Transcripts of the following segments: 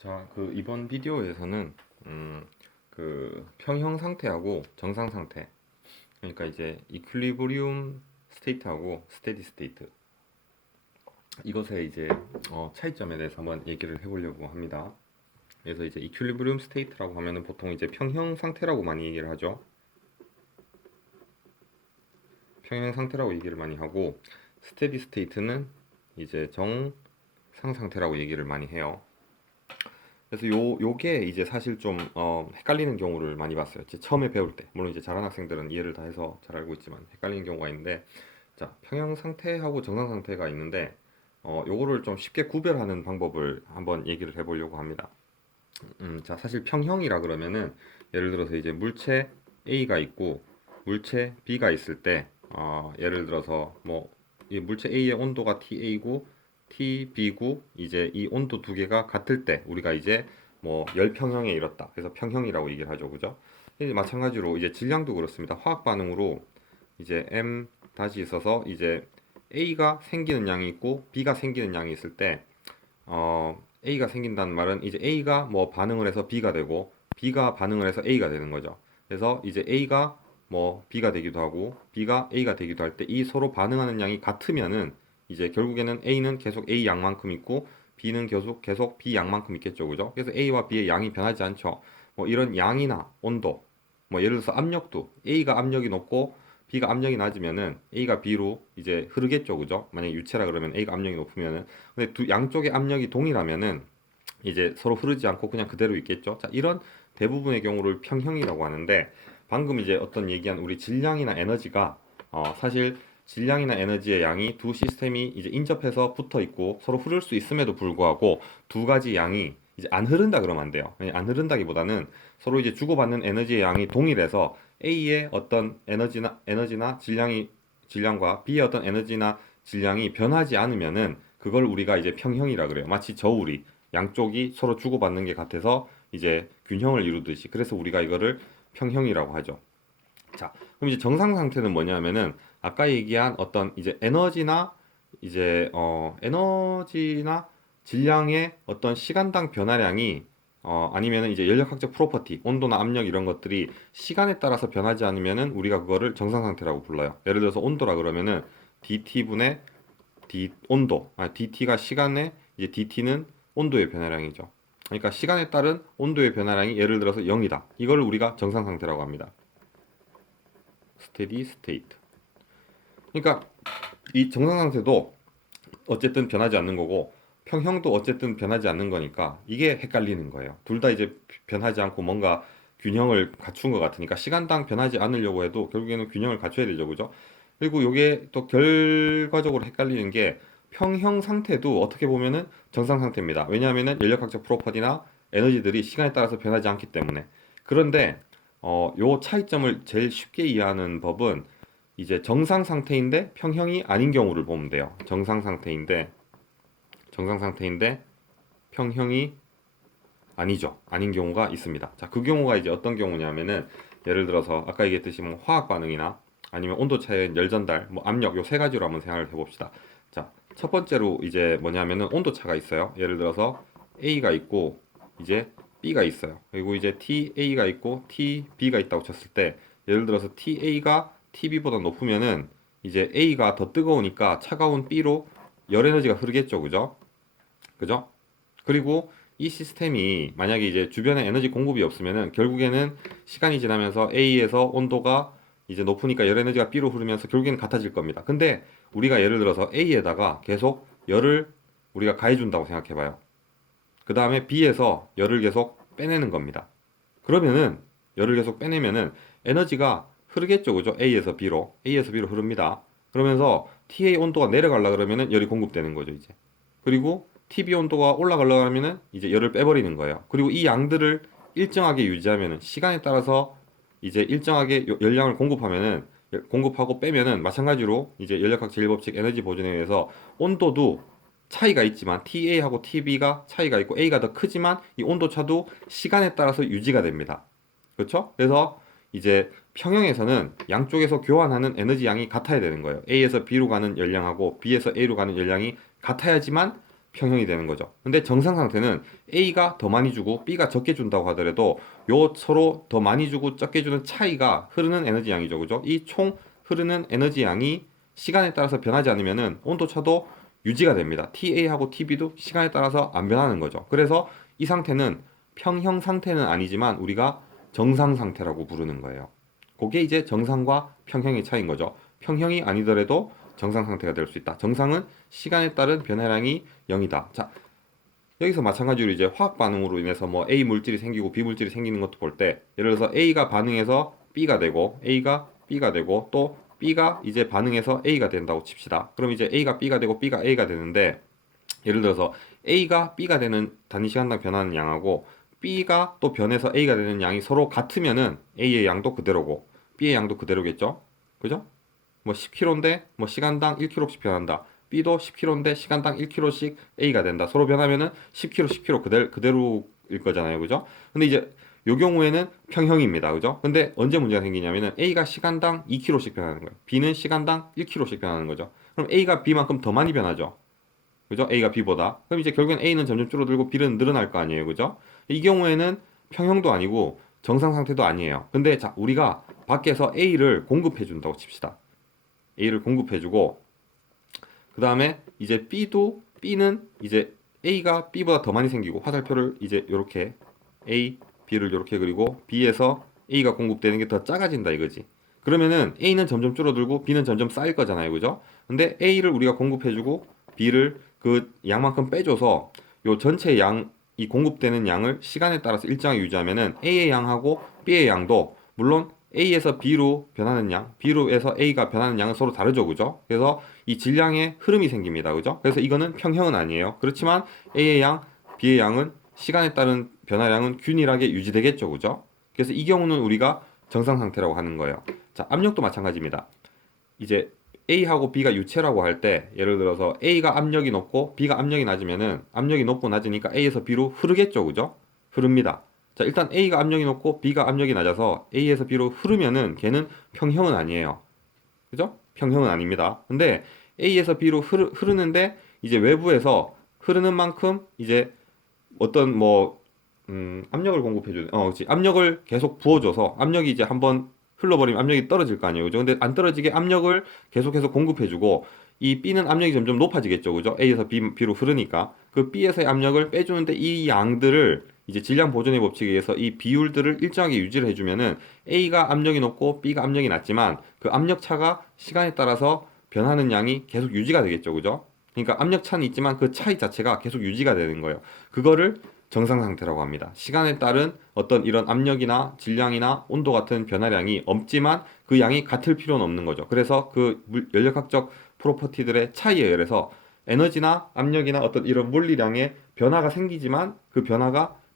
자, 이번 비디오에서는 평형 상태하고 정상 상태, 그러니까 이제 이퀄리브리움 스테이트하고 스테디 스테이트 이것의 이제 차이점에 대해서 한번 얘기를 해보려고 합니다. 그래서 이제 이퀄리브리움 스테이트라고 하면은 보통 이제 평형 상태라고 많이 얘기를 하죠. 평형 상태라고 얘기를 많이 하고 스테디 스테이트는 이제 정상 상태라고 얘기를 많이 해요. 그래서 요게 이제 사실 좀 헷갈리는 경우를 많이 봤어요. 처음에 배울 때. 물론 이제 잘하는 학생들은 이해를 다 해서 잘 알고 있지만 헷갈리는 경우가 있는데, 자, 평형 상태하고 정상 상태가 있는데 요거를 좀 쉽게 구별하는 방법을 한번 얘기를 해보려고 합니다. 자, 사실 평형이라 그러면은 예를 들어서 이제 물체 A가 있고 물체 B가 있을 때 예를 들어서 뭐 이 물체 A의 온도가 TA고 TB고 이제 이 온도 두 개가 같을 때 우리가 이제 뭐 열평형에 이뤘다. 그래서 평형이라고 얘기를 하죠. 그죠? 이제 마찬가지로 이제 질량도 그렇습니다. 화학 반응으로 이제 M 다시 있어서 이제 A가 생기는 양이 있고 B가 생기는 양이 있을 때 A가 생긴다는 말은 이제 A가 뭐 반응을 해서 B가 되고 B가 반응을 해서 A가 되는 거죠. 그래서 이제 A가 뭐 B가 되기도 하고 B가 A가 되기도 할 때 이 서로 반응하는 양이 같으면은 이제 결국에는 A는 계속 A 양만큼 있고 B는 계속 B 양만큼 있겠죠. 그죠? 그래서 A와 B의 양이 변하지 않죠. 뭐 이런 양이나 온도, 뭐 예를 들어서 압력도 A가 압력이 높고 B가 압력이 낮으면은 A가 B로 이제 흐르겠죠. 그죠? 만약에 유체라 그러면 A가 압력이 높으면은 근데 양쪽의 압력이 동일하면은 이제 서로 흐르지 않고 그냥 그대로 있겠죠. 자, 이런 대부분의 경우를 평형이라고 하는데 방금 이제 어떤 얘기한 우리 질량이나 에너지가 사실 질량이나 에너지의 양이 두 시스템이 이제 인접해서 붙어 있고 서로 흐를 수 있음에도 불구하고 두 가지 양이 이제 안 흐른다 그러면 안 돼요. 안 흐른다기보다는 서로 이제 주고받는 에너지의 양이 동일해서 A의 어떤 에너지나 질량과 B의 어떤 에너지나 질량이 변하지 않으면은 그걸 우리가 이제 평형이라 그래요. 마치 저울이 양쪽이 서로 주고받는 게 같아서 이제 균형을 이루듯이. 그래서 우리가 이거를 평형이라고 하죠. 자, 그럼 이제 정상 상태는 뭐냐면은 아까 얘기한 어떤 이제 에너지나 질량의 어떤 시간당 변화량이 아니면은 이제 연력학적 프로퍼티, 온도나 압력 이런 것들이 시간에 따라서 변하지 않으면은 우리가 그거를 정상 상태라고 불러요. 예를 들어서 온도라 그러면은 dT분의 온도, dT가 시간에 이제 dT는 온도의 변화량이죠. 그러니까 시간에 따른 온도의 변화량이 예를 들어서 0이다. 이걸 우리가 정상 상태라고 합니다. 스테디 스테이트. 그러니까 이 정상 상태도 어쨌든 변하지 않는 거고 평형도 어쨌든 변하지 않는 거니까 이게 헷갈리는 거예요. 둘 다 이제 변하지 않고 뭔가 균형을 갖춘 것 같으니까 시간당 변하지 않으려고 해도 결국에는 균형을 갖춰야 되죠, 그죠? 그리고 이게 또 결과적으로 헷갈리는 게 평형 상태도 어떻게 보면은 정상 상태입니다. 왜냐하면은 연력학적 프로퍼티나 에너지들이 시간에 따라서 변하지 않기 때문에. 그런데 요 차이점을 제일 쉽게 이해하는 법은 이제 정상 상태인데 평형이 아닌 경우를 보면 돼요. 정상 상태인데 평형이 아니죠. 아닌 경우가 있습니다. 자, 그 경우가 이제 어떤 경우냐면은 예를 들어서 아까 얘기했듯이 뭐 화학 반응이나 아니면 온도 차이의 열 전달, 뭐 압력 요 세 가지로 한번 생각을 해봅시다. 자, 첫 번째로 이제 뭐냐면은 온도 차가 있어요. 예를 들어서 A가 있고 이제 B가 있어요. 그리고 이제 TA가 있고 TB가 있다고 쳤을 때 예를 들어서 TA가 TB보다 높으면은 이제 A가 더 뜨거우니까 차가운 B로 열 에너지가 흐르겠죠. 그죠? 그죠? 그리고 이 시스템이 만약에 이제 주변에 에너지 공급이 없으면은 결국에는 시간이 지나면서 A에서 온도가 이제 높으니까 열 에너지가 B로 흐르면서 결국에는 같아질 겁니다. 근데 우리가 예를 들어서 A에다가 계속 열을 우리가 가해준다고 생각해봐요. 그 다음에 B에서 열을 계속 빼내는 겁니다. 그러면은 열을 계속 빼내면은 에너지가 흐르겠죠, 그죠? A에서 B로 흐릅니다. 그러면서 TA 온도가 내려가려 그러면은 열이 공급되는 거죠, 이제. 그리고 TB 온도가 올라가려고 하면은 이제 열을 빼버리는 거예요. 그리고 이 양들을 일정하게 유지하면은 시간에 따라서 이제 일정하게 열량을 공급하면은 공급하고 빼면은 마찬가지로 이제 연력학 제1법칙 에너지 보존에 의해서 온도도 차이가 있지만 TA하고 TB가 차이가 있고 A가 더 크지만 이 온도 차도 시간에 따라서 유지가 됩니다. 그렇죠? 그래서 이제 평형에서는 양쪽에서 교환하는 에너지 양이 같아야 되는 거예요. A에서 B로 가는 열량하고 B에서 A로 가는 열량이 같아야지만 평형이 되는 거죠. 근데 정상 상태는 A가 더 많이 주고 B가 적게 준다고 하더라도 요 서로 더 많이 주고 적게 주는 차이가 흐르는 에너지 양이죠. 그죠? 이 총 흐르는 에너지 양이 시간에 따라서 변하지 않으면은 온도차도 유지가 됩니다. TA하고 TB도 시간에 따라서 안 변하는 거죠. 그래서 이 상태는 평형 상태는 아니지만 우리가 정상 상태라고 부르는 거예요. 그게 이제 정상과 평형의 차이인 거죠. 평형이 아니더라도 정상 상태가 될 수 있다. 정상은 시간에 따른 변화량이 0이다. 자, 여기서 마찬가지로 이제 화학 반응으로 인해서 뭐 A 물질이 생기고 B 물질이 생기는 것도 볼 때, 예를 들어서 A가 반응해서 B가 되고 A가 B가 되고 또 B가 이제 반응해서 A가 된다고 칩시다. 그럼 이제 A가 B가 되고 B가 A가 되는데, 예를 들어서 A가 B가 되는 단위 시간당 변하는 양하고 B가 또 변해서 A가 되는 양이 서로 같으면은 A의 양도 그대로고 B의 양도 그대로겠죠? 그죠? 뭐 10kg인데 뭐 시간당 1kg씩 변한다. B도 10kg인데 시간당 1kg씩 A가 된다. 서로 변하면은 10kg, 10kg 그대로일 거잖아요. 그죠? 근데 이제 요 경우에는 평형입니다. 그죠? 근데 언제 문제가 생기냐면은 A가 시간당 2kg씩 변하는 거예요. B는 시간당 1kg씩 변하는 거죠. 그럼 A가 B만큼 더 많이 변하죠. 그죠? A가 B보다. 그럼 이제 결국엔 A는 점점 줄어들고 B는 늘어날 거 아니에요. 그죠? 이 경우에는 평형도 아니고 정상 상태도 아니에요. 근데 자, 우리가 밖에서 A를 공급해 준다고 칩시다. A를 공급해주고 그 다음에 이제 B는 이제 A가 B보다 더 많이 생기고 화살표를 이제 이렇게 A, B를 이렇게 그리고 B에서 A가 공급되는 게 더 작아진다 이거지. 그러면은 A는 점점 줄어들고 B는 점점 쌓일 거잖아요, 그죠? 근데 A를 우리가 공급해주고 B를 그 양만큼 빼줘서 요 전체 양, 이 공급되는 양을 시간에 따라서 일정하게 유지하면은 A의 양하고 B의 양도 물론 A에서 B로 변하는 양, B로에서 A가 변하는 양은 서로 다르죠, 그죠? 그래서 이 질량의 흐름이 생깁니다, 그죠? 그래서 이거는 평형은 아니에요. 그렇지만 A의 양, B의 양은 시간에 따른 변화량은 균일하게 유지되겠죠, 그죠? 그래서 이 경우는 우리가 정상 상태라고 하는 거예요. 자, 압력도 마찬가지입니다. 이제 A하고 B가 유체라고 할 때, 예를 들어서 A가 압력이 높고 B가 압력이 낮으면은 압력이 높고 낮으니까 A에서 B로 흐르겠죠, 그죠? 흐릅니다. 자, 일단 A가 압력이 높고 B가 압력이 낮아서 A에서 B로 흐르면은 걔는 평형은 아니에요. 그죠? 평형은 아닙니다. 근데 A에서 B로 흐르는데 이제 외부에서 흐르는 만큼 이제 어떤 뭐 압력을 공급해주는 그렇지. 압력을 계속 부어줘서 압력이 이제 한번 흘러버리면 압력이 떨어질 거 아니에요, 그죠? 근데 안 떨어지게 압력을 계속해서 공급해주고 이 B는 압력이 점점 높아지겠죠, 그죠? A에서 B로 흐르니까 그 B에서의 압력을 빼주는데 이 양들을 이제 질량 보존의 법칙에 의해서 이 비율들을 일정하게 유지를 해주면은 A가 압력이 높고 B가 압력이 낮지만 그 압력 차가 시간에 따라서 변하는 양이 계속 유지가 되겠죠, 그죠? 그러니까 압력 차는 있지만 그 차이 자체가 계속 유지가 되는 거예요. 그거를 정상 상태라고 합니다. 시간에 따른 어떤 이런 압력이나 질량이나 온도 같은 변화량이 없지만 그 양이 같을 필요는 없는 거죠. 그래서 그 연력학적 프로퍼티들의 차이에 의해서 에너지나 압력이나 어떤 이런 물리량의 변화가 생기지만 그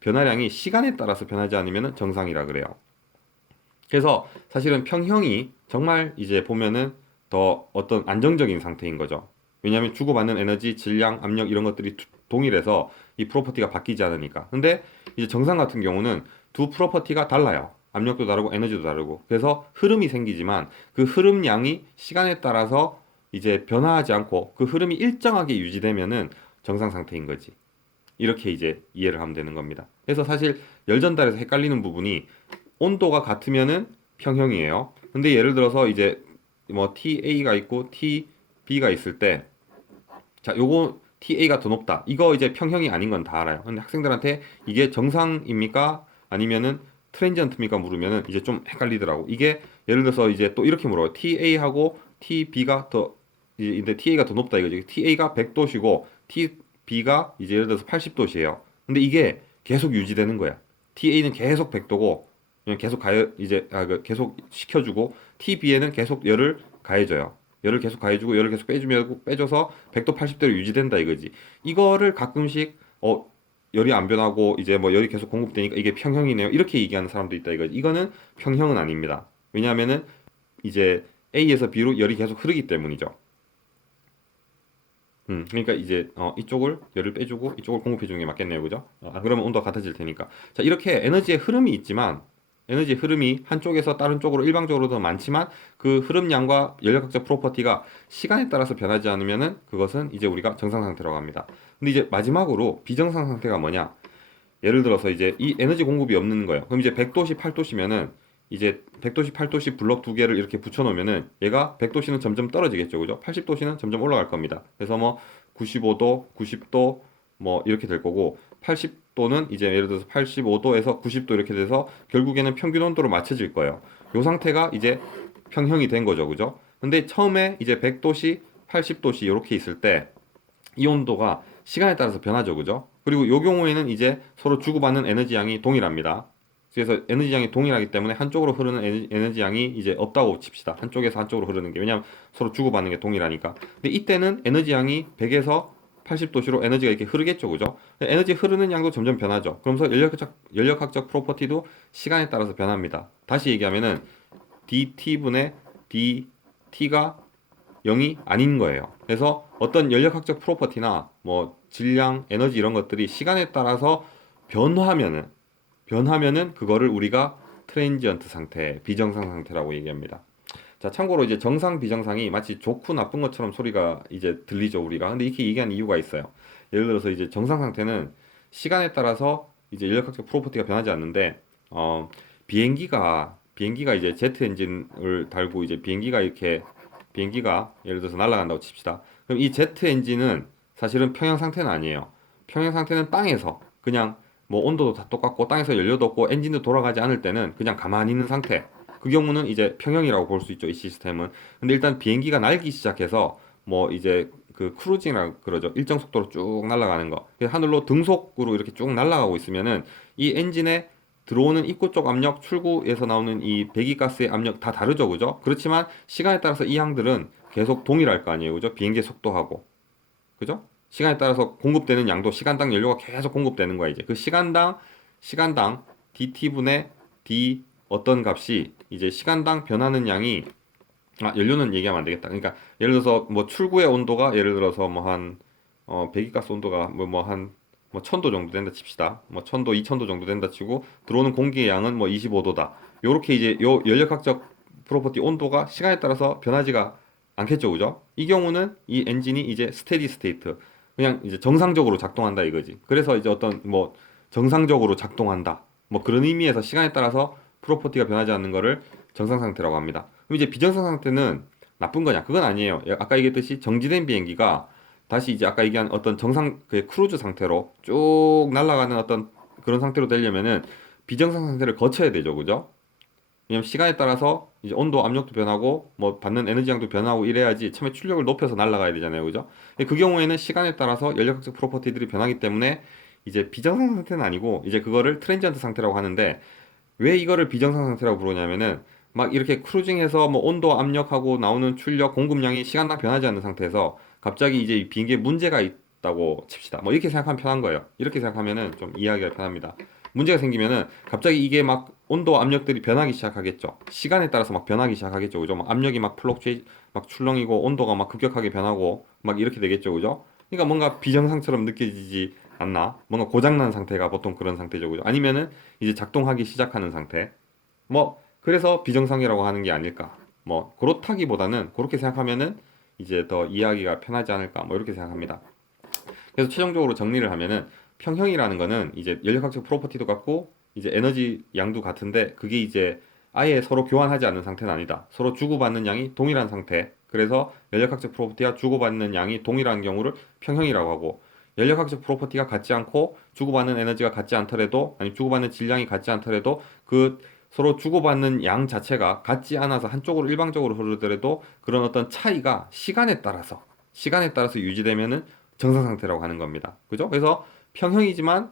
변화량이 시간에 따라서 변하지 않으면 정상이라 그래요. 그래서 사실은 평형이 정말 이제 보면은 더 어떤 안정적인 상태인 거죠. 왜냐하면 주고받는 에너지, 질량, 압력 이런 것들이 동일해서 이 프로퍼티가 바뀌지 않으니까. 근데 이제 정상 같은 경우는 두 프로퍼티가 달라요. 압력도 다르고 에너지도 다르고. 그래서 흐름이 생기지만 그 흐름량이 시간에 따라서 이제 변화하지 않고 그 흐름이 일정하게 유지되면은 정상 상태인 거지. 이렇게 이제 이해를 하면 되는 겁니다. 그래서 사실 열 전달에서 헷갈리는 부분이 온도가 같으면은 평형이에요. 근데 예를 들어서 이제 뭐 TA가 있고 TB가 있을 때, 자, 요거 TA가 더 높다. 이거 이제 평형이 아닌 건 다 알아요. 근데 학생들한테 이게 정상입니까? 아니면은 트랜지언트입니까? 물으면은 이제 좀 헷갈리더라고. 이게 예를 들어서 이제 또 이렇게 물어요. TA하고 TB가 더 이제 TA가 더 높다 이거지. TA가 100도시고 TB가 이제 예를 들어서 80도시예요. 근데 이게 계속 유지되는 거야. TA는 계속 100도고 그냥 계속 계속 시켜주고 TB에는 계속 열을 가해줘요. 열을 계속 가해주고 열을 계속 빼줘서 100도 80도로 유지된다 이거지. 이거를 가끔씩 열이 안 변하고 이제 뭐 열이 계속 공급되니까 이게 평형이네요. 이렇게 얘기하는 사람도 있다 이거지. 이거는 평형은 아닙니다. 왜냐하면은 이제 A에서 B로 열이 계속 흐르기 때문이죠. 그러니까 이제 이쪽을 열을 빼주고 이쪽을 공급해 주는 게 맞겠네요, 그죠? 그러면 온도가 같아질 테니까. 자, 이렇게 에너지의 흐름이 있지만 에너지 흐름이 한쪽에서 다른 쪽으로 일방적으로 더 많지만 그 흐름량과 연력학적 프로퍼티가 시간에 따라서 변하지 않으면은 그것은 이제 우리가 정상 상태라고 합니다. 근데 이제 마지막으로 비정상 상태가 뭐냐? 예를 들어서 이제 이 에너지 공급이 없는 거예요. 그럼 이제 100도씨, 8도씨면은 이제 100도씨, 8도씨 블럭 두 개를 이렇게 붙여 놓으면은 얘가 100도씨는 점점 떨어지겠죠. 그죠? 80도씨는 점점 올라갈 겁니다. 그래서 뭐 95도, 90도 뭐 이렇게 될 거고 80도는 이제 예를 들어서 85도에서 90도 이렇게 돼서 결국에는 평균 온도로 맞춰질 거예요. 요 상태가 이제 평형이 된 거죠. 그죠? 근데 처음에 이제 100도씨, 80도씨 이렇게 있을 때 이 온도가 시간에 따라서 변하죠. 그죠? 그리고 요 경우에는 이제 서로 주고받는 에너지 양이 동일합니다. 그래서 에너지 양이 동일하기 때문에 한쪽으로 흐르는 에너지 양이 이제 없다고 칩시다. 한쪽에서 한쪽으로 흐르는 게. 왜냐하면 서로 주고받는 게 동일하니까. 근데 이때는 에너지 양이 100에서 80도씨로 에너지가 이렇게 흐르겠죠. 그죠? 에너지 흐르는 양도 점점 변하죠. 그러면서 연력학적 프로퍼티도 시간에 따라서 변합니다. 다시 얘기하면은 dt분의 dt가 0이 아닌 거예요. 그래서 어떤 연력학적 프로퍼티나 뭐 질량, 에너지 이런 것들이 시간에 따라서 변하면은 그거를 우리가 트랜지언트 상태, 비정상 상태라고 얘기합니다. 자, 참고로 이제 정상, 비정상이 마치 좋고 나쁜 것처럼 소리가 이제 들리죠, 우리가. 근데 이렇게 얘기하는 이유가 있어요. 예를 들어서 이제 정상 상태는 시간에 따라서 이제 연력학적 프로퍼티가 변하지 않는데, 비행기가 이제 제트 엔진을 달고 이제 비행기가 예를 들어서 날아간다고 칩시다. 그럼 이 제트 엔진은 사실은 평형 상태는 아니에요. 평형 상태는 땅에서 그냥 뭐 온도도 다 똑같고 땅에서 연료도 없고 엔진도 돌아가지 않을 때는 그냥 가만히 있는 상태. 그 경우는 이제 평형이라고 볼 수 있죠, 이 시스템은. 근데 일단 비행기가 날기 시작해서 뭐 이제 그 크루징이라고 그러죠. 일정 속도로 쭉 날아가는 거. 하늘로 등속으로 이렇게 쭉 날아가고 있으면은 이 엔진에 들어오는 입구 쪽 압력, 출구에서 나오는 이 배기가스의 압력 다 다르죠, 그죠? 그렇지만 시간에 따라서 이 양들은 계속 동일할 거 아니에요, 그죠? 비행기 속도하고, 그죠? 시간에 따라서 공급되는 양도 시간당 연료가 계속 공급되는 거야, 이제. 그 시간당 dt분의 d 어떤 값이 이제 시간당 변하는 양이, 연료는 얘기하면 안 되겠다. 그러니까 예를 들어서 뭐 출구의 온도가 예를 들어서 뭐 한, 배기가스 온도가 뭐 1000도 정도 된다 칩시다. 뭐 1000도, 2000도 정도 된다 치고 들어오는 공기의 양은 뭐 25도다. 요렇게 이제 요 연력학적 프로퍼티 온도가 시간에 따라서 변하지가 않겠죠, 그죠? 이 경우는 이 엔진이 이제 스테디 스테이트, 그냥 이제 정상적으로 작동한다 이거지. 그래서 이제 어떤 뭐 정상적으로 작동한다, 뭐 그런 의미에서 시간에 따라서 프로퍼티가 변하지 않는 거를 정상 상태라고 합니다. 그럼 이제 비정상 상태는 나쁜 거냐? 그건 아니에요. 아까 얘기했듯이 정지된 비행기가 다시 이제 아까 얘기한 어떤 정상 그 크루즈 상태로 쭉 날아가는 어떤 그런 상태로 되려면은 비정상 상태를 거쳐야 되죠, 그죠? 왜냐면 시간에 따라서 이제 온도, 압력도 변하고 뭐 받는 에너지량도 변하고 이래야지 처음에 출력을 높여서 날아가야 되잖아요, 그죠? 근데 그 경우에는 시간에 따라서 연력학적 프로퍼티들이 변하기 때문에 이제 비정상 상태는 아니고 이제 그거를 트랜지언트 상태라고 하는데, 왜 이거를 비정상 상태라고 부르냐면은 막 이렇게 크루징해서 뭐 온도, 압력하고 나오는 출력, 공급량이 시간당 변하지 않는 상태에서 갑자기 이제 이 비행기에 문제가 있다고 칩시다. 뭐 이렇게 생각하면 편한 거예요. 이렇게 생각하면은 좀 이해하기가 편합니다. 문제가 생기면은 갑자기 이게 막 온도, 압력들이 변하기 시작하겠죠. 시간에 따라서 막 변하기 시작하겠죠. 그죠? 막 압력이 막 막 출렁이고 온도가 막 급격하게 변하고 막 이렇게 되겠죠. 그죠? 그러니까 뭔가 비정상처럼 느껴지지 않나? 뭔가 고장난 상태가 보통 그런 상태죠. 그죠? 아니면은 이제 작동하기 시작하는 상태. 뭐 그래서 비정상이라고 하는 게 아닐까. 뭐 그렇다기보다는 그렇게 생각하면은 이제 더 이해하기가 편하지 않을까. 뭐 이렇게 생각합니다. 그래서 최종적으로 정리를 하면은 평형이라는 거는 이제 연력학적 프로퍼티도 같고 이제 에너지 양도 같은데 그게 이제 아예 서로 교환하지 않는 상태는 아니다. 서로 주고받는 양이 동일한 상태. 그래서 연력학적 프로퍼티와 주고받는 양이 동일한 경우를 평형이라고 하고, 연력학적 프로퍼티가 같지 않고 주고받는 에너지가 같지 않더라도, 아니 주고받는 질량이 같지 않더라도 그 서로 주고받는 양 자체가 같지 않아서 한쪽으로 일방적으로 흐르더라도 그런 어떤 차이가 시간에 따라서 유지되면은 정상 상태라고 하는 겁니다. 그죠? 그래서 평형이지만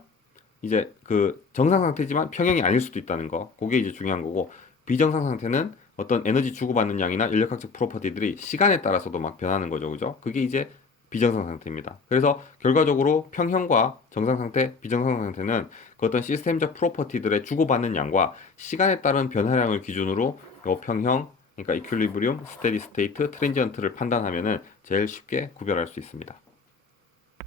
이제 그 정상 상태지만 평형이 아닐 수도 있다는 거. 그게 이제 중요한 거고, 비정상 상태는 어떤 에너지 주고받는 양이나 연력학적 프로퍼티들이 시간에 따라서도 막 변하는 거죠. 그죠? 그게 이제 비정상 상태입니다. 그래서 결과적으로 평형과 정상 상태, 비정상 상태는 그 어떤 시스템적 프로퍼티들의 주고받는 양과 시간에 따른 변화량을 기준으로 요 평형, 그러니까 이퀄리브리움, 스테디 스테이트, 트랜지언트를 판단하면은 제일 쉽게 구별할 수 있습니다.